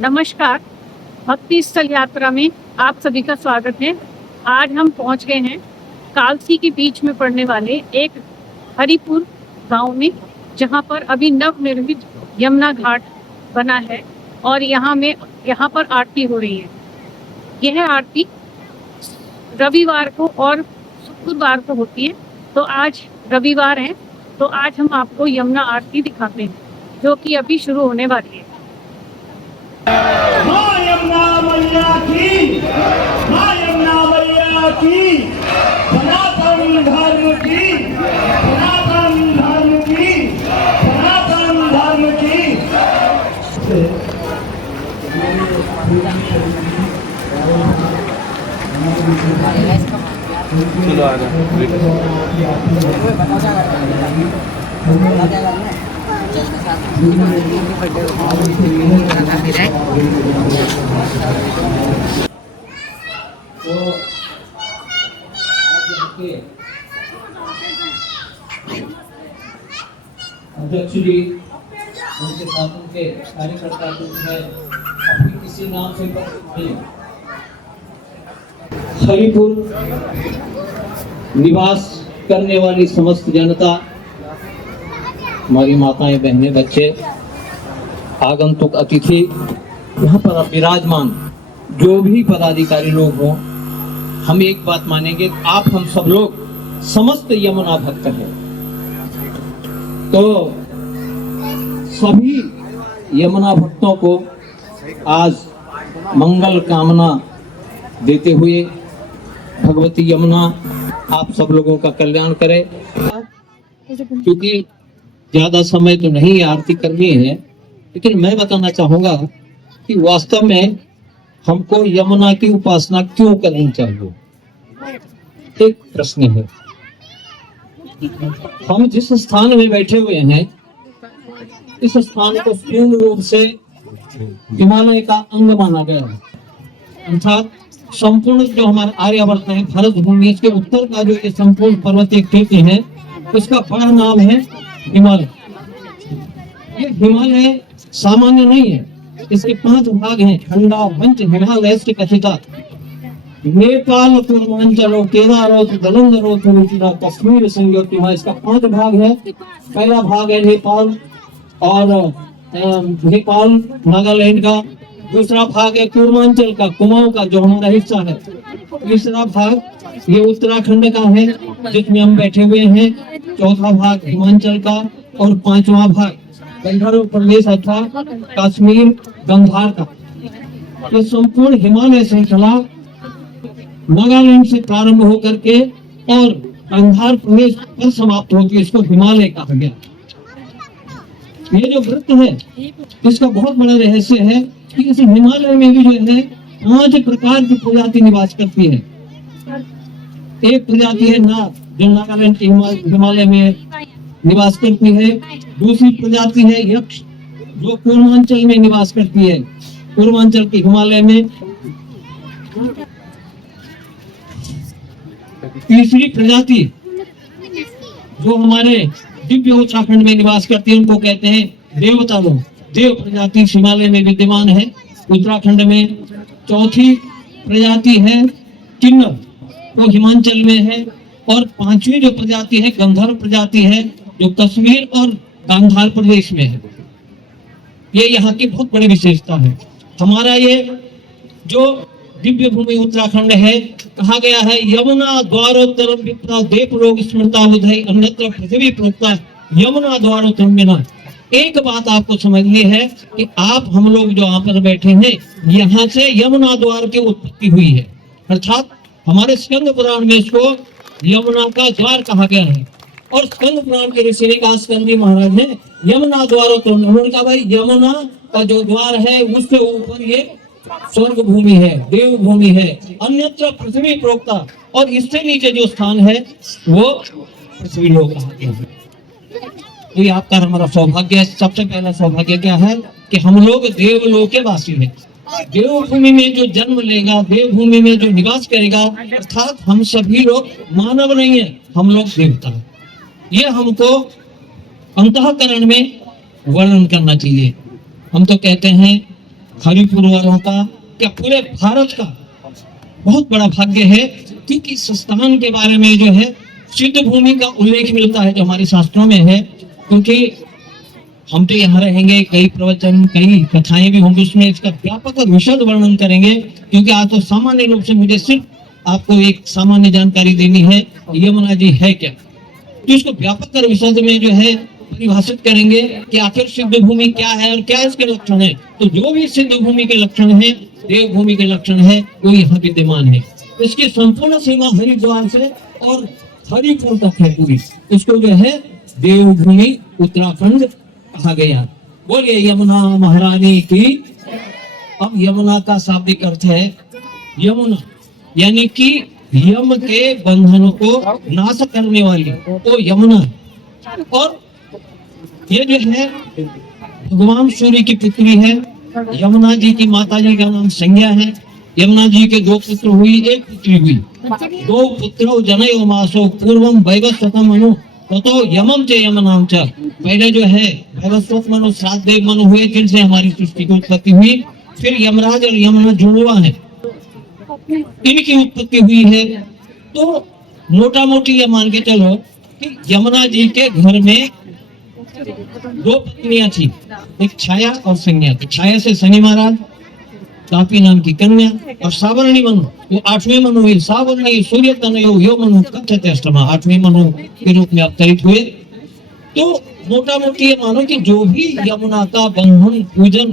नमस्कार। भक्ति स्थल यात्रा में आप सभी का स्वागत है। आज हम पहुंच गए हैं कालसी के बीच में पड़ने वाले एक हरिपुर गांव में, जहां पर अभी नवनिर्मित यमुना घाट बना है और यहाँ पर आरती हो रही है। यह आरती रविवार को और शुक्रवार को होती है। तो आज रविवार है, तो आज हम आपको यमुना आरती दिखाते हैं, जो कि अभी शुरू होने वाली है। माँ यमुना मैया की, माँ यमुना मैया की, सनातन धर्म की, सनातन धर्म की, सनातन धर्म की। चलो आ अध्यक्ष जी, उनके साथ उनके कार्यकर्ता है, अपनी किसी नाम से नहीं। हरिपुर निवास करने वाली समस्त जनता, हमारी माताएं, बहनें, बच्चे, आगंतुक अतिथि, यहाँ पर विराजमान जो भी पदाधिकारी लोग हों, हम एक बात मानेंगे, आप हम सब लोग समस्त यमुना भक्त हैं। तो सभी यमुना भक्तों को आज मंगल कामना देते हुए भगवती यमुना आप सब लोगों का कल्याण करे। क्योंकि ज्यादा समय तो नहीं आरती करनी है, लेकिन मैं बताना चाहूंगा कि वास्तव में हमको यमुना की उपासना क्यों करनी चाहिए, एक प्रश्न है। हम जिस स्थान में बैठे हुए हैं, इस स्थान को पूर्ण रूप से हिमालय का अंग माना गया है। अर्थात संपूर्ण जो हमारा आर्यावर्त है, भारत भूमि, इसके उत्तर का जो ये संपूर्ण पर्वतीय क्षेत्र है, उसका बड़ा नाम है हिमालय। ये हिमालय सामान्य नहीं है, इसके 5 भाग हैं। ठंडा पंच हिमालय से कथिता नेपाल, पूर्वांचल, केदार, दलंदरो, कश्मीर संयोतिमा, इसका 5 भाग है। पहला भाग है नेपाल और नेपाल नागालैंड का। दूसरा भाग है पूर्वांचल का, कुमाऊं का, जो हमारा हिस्सा है। तीसरा भाग ये उत्तराखंड का है, जिसमें हम बैठे हुए हैं। चौथा भाग हिमाचल का और 5वां भाग गंधर्व प्रदेश अथवा कश्मीर गंधार का। ये संपूर्ण हिमालय श्रृंखला नागालैंड से प्रारंभ होकर के और गंधार प्रदेश पर समाप्त होती है, इसको हिमालय कहा गया। ये जो वृत्त है, इसका बहुत बड़ा रहस्य है कि इस हिमालय में भी जो है 5 प्रकार की प्रजाति निवास करती है। एक प्रजाति है नाग, जो नागालैंड के हिमालय में निवास करती है। दूसरी प्रजाति है यक्ष, जो पूर्वांचल में निवास करती है, पूर्वांचल के हिमालय में। तीसरी प्रजाति जो हमारे दिव्य उत्तराखंड में निवास करती है, उनको कहते हैं देवता लोग। देव प्रजाति हिमालय में विद्यमान है, उत्तराखंड में। चौथी प्रजाति है किन्नर, वो हिमाचल में है। और 5वीं जो प्रजाति है गंधर्व प्रजाति है, जो कश्मीर और गांधार प्रदेश में है। ये यहाँ की बहुत बड़ी विशेषता है। हमारा ये जो दिव्य भूमि उत्तराखंड है, कहा गया है यमुना द्वारोत्तरम विप्रा देव लोग स्मृता बुधई अन्यत्र पृथ्वी प्रोक्ता यमुना द्वारोत्तरम बिना। एक बात आपको समझनी है कि आप हम लोग जो यहाँ पर बैठे हैं, यहाँ से यमुना द्वार की उत्पत्ति हुई है। अर्थात हमारे स्कंद पुराण में इसको यमुना का द्वार कहा गया है। और स्कंद पुराण के ऋषि ने कहा, स्कंदी महाराज ने, यमुना द्वारोत्तरम। उन्होंने कहा भाई यमुना का जो द्वार है उससे ऊपर ये स्वर्ग भूमि है, देव भूमि है, अन्यत्र पृथ्वी प्रोक्ता। और इससे नीचे जो स्थान है वो पृथ्वी लोक कहा गया है। ये आपका हमारा सौभाग्य है। सबसे पहला सौभाग्य क्या है कि हम लोग देवलोक के वासी हैं। देवभूमि में जो जन्म लेगा, देवभूमि में जो निवास करेगा, अर्थात हम सभी लोग मानव नहीं है, हम लोग देवता हैं। ये हमको अंतःकरण में वर्णन करना चाहिए। हम तो कहते हैं हरिपुर वालों का या पूरे भारत का बहुत बड़ा भाग्य है, क्योंकि इस स्थान के बारे में जो है सिद्ध भूमि का उल्लेख मिलता है जो हमारे शास्त्रों में है। क्योंकि हम तो यहाँ रहेंगे, कई प्रवचन कई कथाएं भी होंगी, उसमें इसका व्यापक और विशद वर्णन करेंगे। क्योंकि आज तो सामान्य रूप से मुझे सिर्फ आपको एक सामान्य जानकारी देनी है, यमुना जी है क्या, तो इसको व्यापक और विशद में जो है परिभाषित करेंगे कि आखिर सिद्ध भूमि क्या है और क्या इसके लक्षण है। तो जो भी सिद्ध भूमि के लक्षण है, देव भूमि के लक्षण है, वो यहाँ विद्यमान है। इसकी संपूर्ण सीमा हरिद्वार से और हरिपुर तक है पूरी। इसको जो है देवभूमि उत्तराखंड कहा गया। बोलिए यमुना महारानी की। अब यमुना का शाब्दिक अर्थ है यमुना, यानी कि यम के बंधनों को नाश करने वाली तो यमुना। और ये जो है भगवान सूर्य की पुत्री है। यमुना जी की माता जी का नाम संज्ञा है। यमुना जी के 2 पुत्र हुई, 1 पुत्री हुई। 2 पुत्रों जनयो मासो पूर्वम वैवस्वतम मनु ततो यमम च यमनाम च। पहले जो है वैवस्वत मनु 7 देव मनु हुए, जिनसे हमारी सृष्टि की उत्पत्ति हुई। फिर यमराज और यमुना जुड़वा है, इनकी उत्पत्ति हुई है। तो मोटा मोटी ये मान के चलो कि यमुना जी के घर में 2 पत्नियां थी, एक छाया और संज्ञा। तो छाया से शनि महाराज, तापी नाम की कन्या, और सावर्णी मनु वो 8वें मनु हुए। सावर्णी सूर्य तनयो यो मनु कथ्यते अष्टमा, 8वें मनु के रूप में अवतरित हुए। तो मोटा मोटी ये मानो कि जो भी यमुना का बंधन पूजन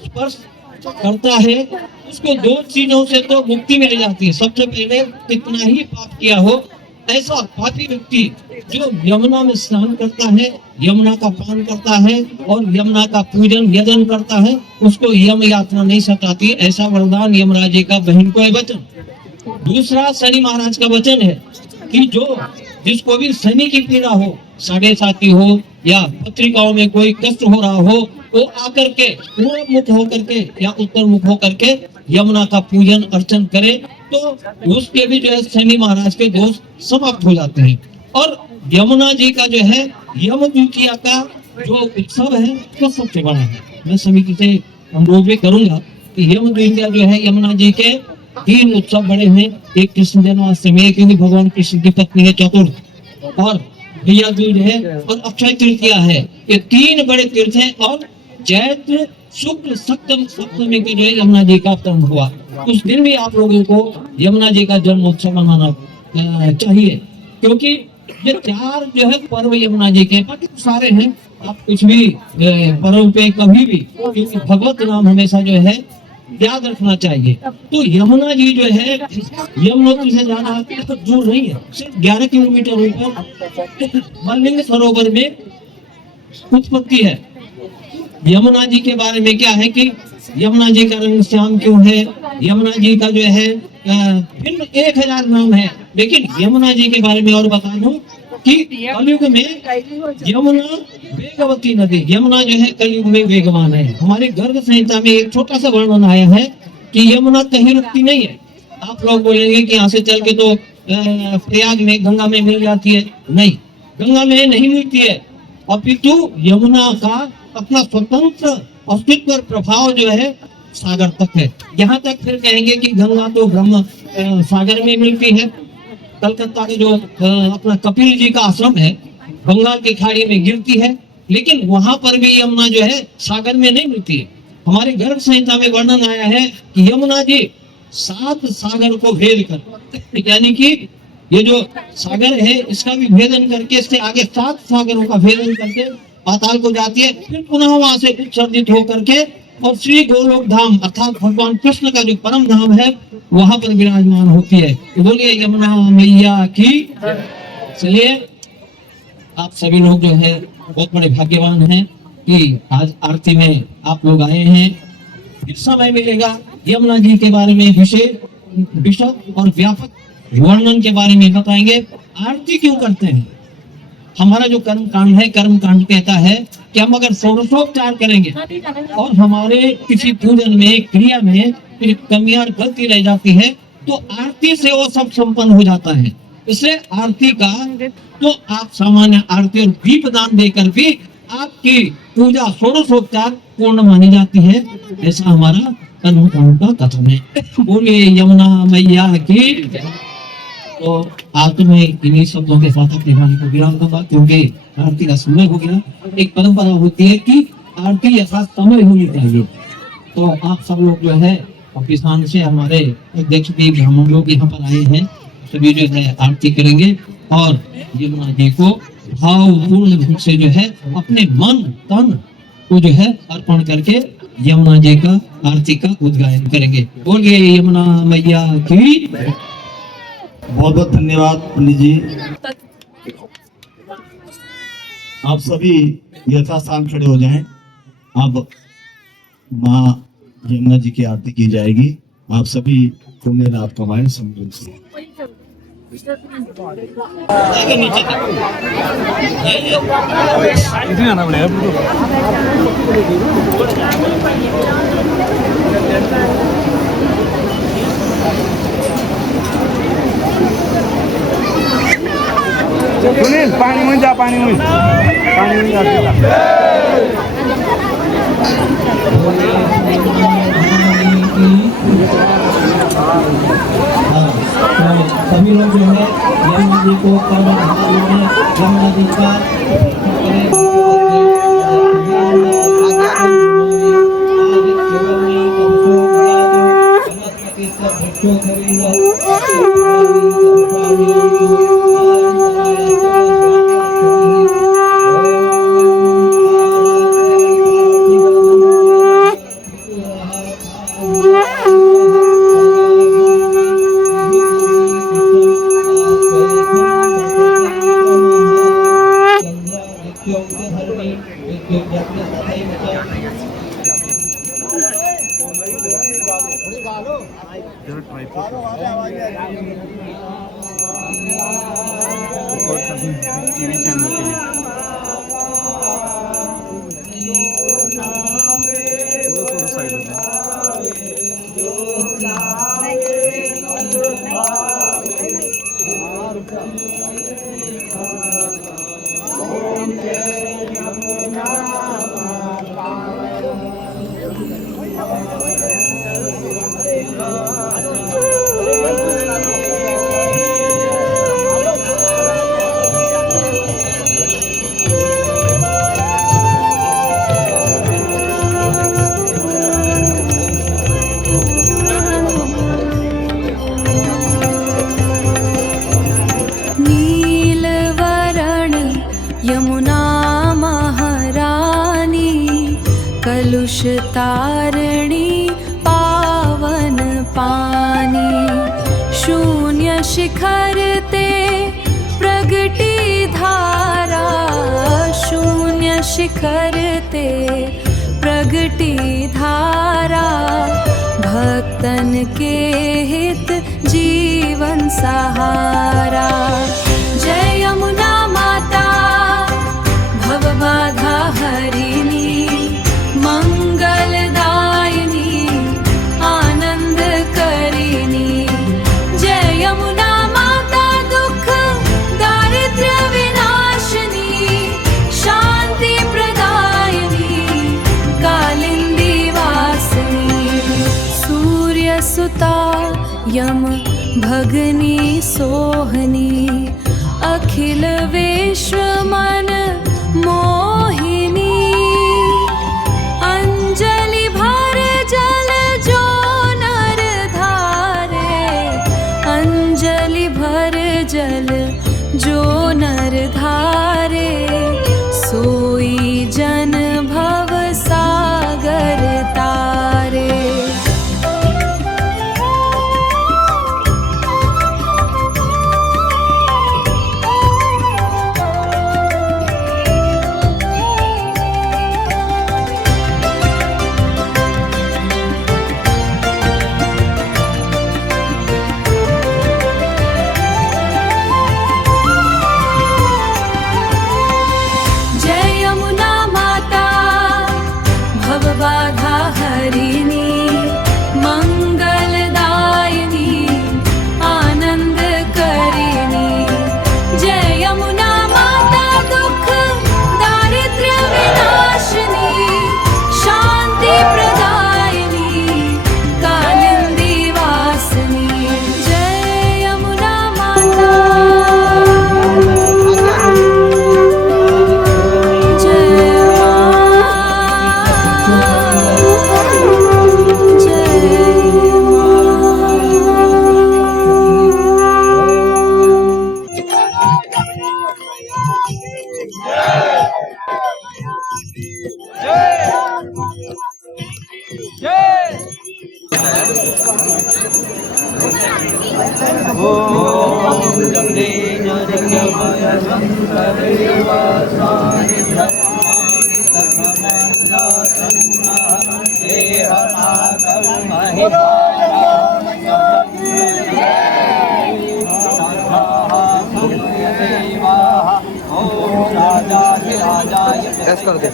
स्पर्श करता है, उसको 2 चीजों से तो मुक्ति मिल जाती है। सबसे पहले कितना ही पाप किया हो, ऐसा पापी व्यक्ति जो यमुना में स्नान करता है, यमुना का पान करता है और यमुना का पूजन यजन करता है, उसको यम यात्रा नहीं सताती। ऐसा वरदान यमराज जी का बहन को है वचन। दूसरा शनि महाराज का वचन है कि जो जिसको भी शनि की पीड़ा हो, 7.5 हो या पत्रिकाओं में कोई कष्ट हो रहा हो, वो आकर के पूर्व मुख होकर के या उत्तर मुख होकर के यमुना का पूजन अर्चन करे, तो उसके भी जो है शनि महाराज के दोष समाप्त हो जाते हैं। और यमुना जी का जो है यम द्वितीया का जो उत्सव है वो सबसे बड़ा है। मैं समिति से अनुरोध भी करूंगा कि यम द्वितीया जो है यमुना जी के 3 उत्सव बड़े हैं। एक कृष्ण जन्माष्टमी है, क्योंकि भगवान कृष्ण की पत्नी है चतुर्थ, और भैया दूज है, और अक्षय तृतीया है। ये 3 बड़े तीर्थ हैं। और चैत्र शुक्ल सप्तमी को जो है यमुना जी का अवतरण हुआ, उस दिन भी आप लोगों को यमुना जी का जन्मोत्सव मनाना चाहिए। क्योंकि ये 4 जो है पर्व यमुना जी के, बाकी सारे हैं, आप कुछ भी पर्व पे कभी भी, क्योंकि भगवत नाम हमेशा जो है याद रखना चाहिए। तो यमुना जी जो है यमुनोत्री से ज्यादा तो दूर नहीं है, सिर्फ 11 किलोमीटर ऊपर मल्लिंग सरोवर में उत्पत्ति है। यमुना जी के बारे में क्या है कि यमुना जी का रंग श्याम क्यों है, यमुना जी का जो है भिन्न 1000 नाम है। लेकिन यमुना जी के बारे में और बता दूं कि कलयुग में यमुना वेगवती नदी, यमुना जो है कलयुग में वेगवान है। हमारे गर्भ संहिता में एक छोटा सा वर्णन आया है कि यमुना कहीं रुकती नहीं है। आप लोग बोलेंगे कि यहाँ से चल के तो प्रयाग में गंगा में मिल जाती है, नहीं, गंगा में नहीं मिलती है। अपितु यमुना का अपना स्वतंत्र अस्तित्व और प्रभाव जो है सागर तक है। यहाँ तक फिर कहेंगे कि गंगा तो ब्रह्म सागर में मिलती है। कलकत्ता के जो अपना कपिल जी का आश्रम है, बंगाल की खाड़ी में गिरती है, लेकिन वहां पर भी यमुना जो है सागर में नहीं मिलती है। हमारे गर्भ संहिता में वर्णन आया है कि यमुना जी 7 सागर को भेद कर, यानी कि ये जो सागर है इसका भी भेदन करके इससे आगे 7 सागरों का भेदन करके पाताल को जाती है, फिर पुनः वहां से उत्सर्जित होकर के और श्री गोलोक धाम अर्थात भगवान कृष्ण का जो परम धाम है वहां पर विराजमान होती है। तो बोलिए यमुना मैया की। चलिए, आप सभी लोग जो है बहुत बड़े भाग्यवान हैं कि आज आरती में आप लोग आए हैं। फिर समय मिलेगा यमुना जी के बारे में विशद और व्यापक वर्णन के बारे में बताएंगे। आरती क्यों करते हैं? हमारा जो कर्म कांड है, कर्म कांड कहता है कि हम अगर षोडशोपचार करेंगे और हमारे किसी पूजन में क्रिया में कमियां और गलती रह जाती है तो आरती से वो सब संपन्न हो जाता है। इसलिए आरती का तो आप सामान्य आरती और दीप दान देकर भी आपकी पूजा षोडशोपचार पूर्ण मानी जाती है, ऐसा हमारा कर्मकांड का कथन है। बोलिए यमुना मैया की। तो आज तो मैं इन्हीं शब्दों के साथ अपनी वाणी को विराम दूंगा, क्योंकि आरती का समय हो गया। एक परंपरा होती है कि आरती यथा समय होनी चाहिए। तो आप सब लोग जो है पाकिस्तान से हमारे अध्यक्ष भी ब्राह्मण लोग यहाँ पर आए हैं, सभी जो है आरती करेंगे और यमुना जी को भावपूर्ण ढंग से जो है अपने मन तन को जो है अर्पण करके यमुना जी का आरती का उद्गायन करेंगे। बोलिए यमुना मैया की। बहुत बहुत धन्यवाद पंडित जी। आप सभी यथास्थान खड़े हो जाएं। अब माँ यमुना जी की आरती की जाएगी। आप सभी पुण्य लाभ कमाएं समृद्धि से। आगे नीचे तक। सुनील पानी में जा, पानी में सभी लोग जो है यमुना जी को यमुना जी का टीवी चैनल के लिए थोड़ा साइड हो जाए। नीलवरण यमुना महारानी, कलुष तारणी पावन पानी। शून्य शिखर ते प्रगटी धारा, शून्य शिखर ते प्रगटी धारा। भक्तन के हित जीवन सहारा। जय यमुना माता भव बाधा हरिणी, मंगलदायिनी आनंद करिणी। जय यमुना माता दुख दारिद्र्य विनाशिनी, शांति प्रदायिनी कालिंदी वासिनी। सूर्य सुता यम भगनी सोहनी, अखिल विश्व मन मोहिनी। अंजलि भर जल जो नर धारे, अंजलि भर जल जो नर धारे। सोई जन भव सागर तारे। ऐस कर दे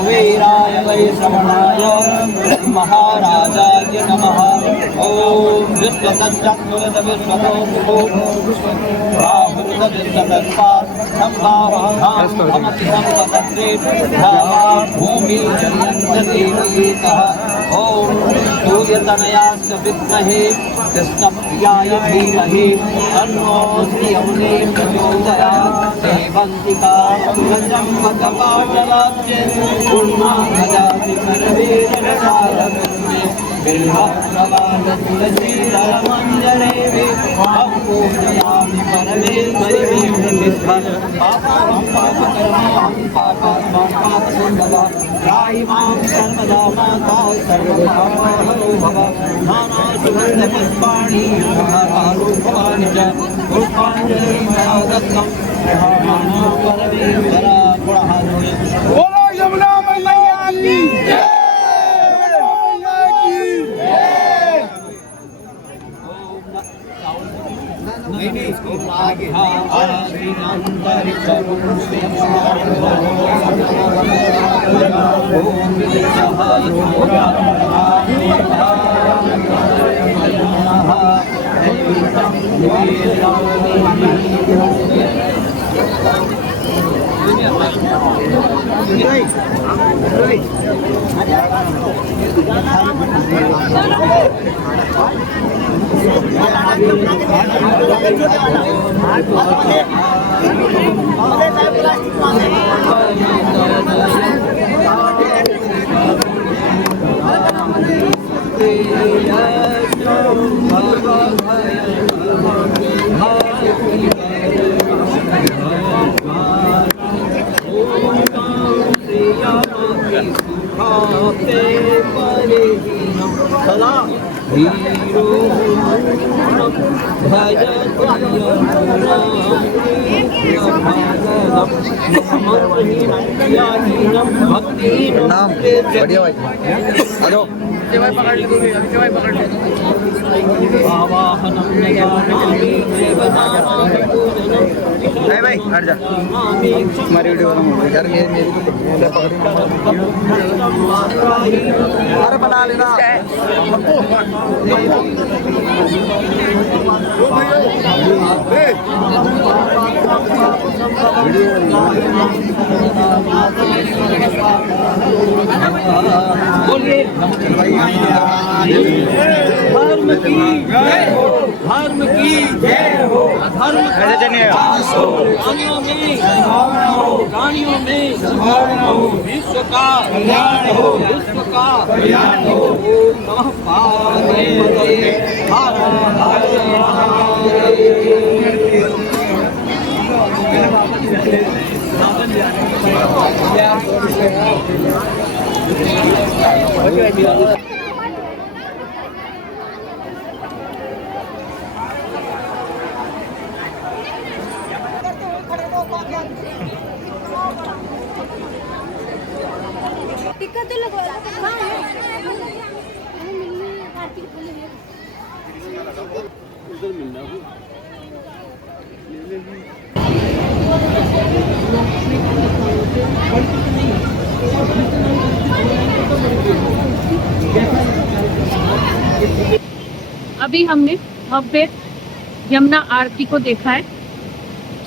वीराय वै श्रवणाय महाराजाय नमः। ओम विश्वतच्चक्रुत विश्वतो भूमि ओम सूर्यतनयास्य विद्महे कृष्णप्रियाय धीमहि तन्नो श्रीयमुने प्रचोदयात्। सेवन्तिका सुरजम्बकपाटलाब्जे पूर्णाभजाति करवीररसारमे बिल्वप्रवालतुलसीदलमञ्जरेवे पूजयामि परमेश्वरी पापाहं पापकर्माहं पापात्मा पापसम्भवा त्राहि मां सर्वदा माता सर्वपापहरो भव। नानासुगन्धपुष्पाणि महारूपाणि च पुष्पाञ्जलिं दत्तं परमेश्वरा गुणहारोहि। बोलो यमुना मैया की जय। नाम बढ़िया भाई हेलो भाई हट जा हमारी वीडियो बना यार मेरी अरे बना लेना बोलिए धर्म की जय हो, धर्म की जय हो, धर्म प्राणियों में विश्व का कल्याण हो, विश्व का कल्याण हो। ओम नमः पार्वती हर हर टिक्का तो लगवा कहाँ है? कार्तिक बोले अभी हमने भव्य यमुना आरती को देखा है,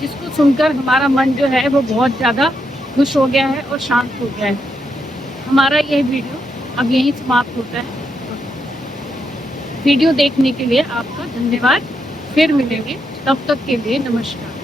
जिसको सुनकर हमारा मन जो है वो बहुत ज़्यादा खुश हो गया है और शांत हो गया है। हमारा यह वीडियो अब यहीं समाप्त होता है। वीडियो देखने के लिए आपका धन्यवाद। फिर मिलेंगे, तब तक के लिए नमस्कार।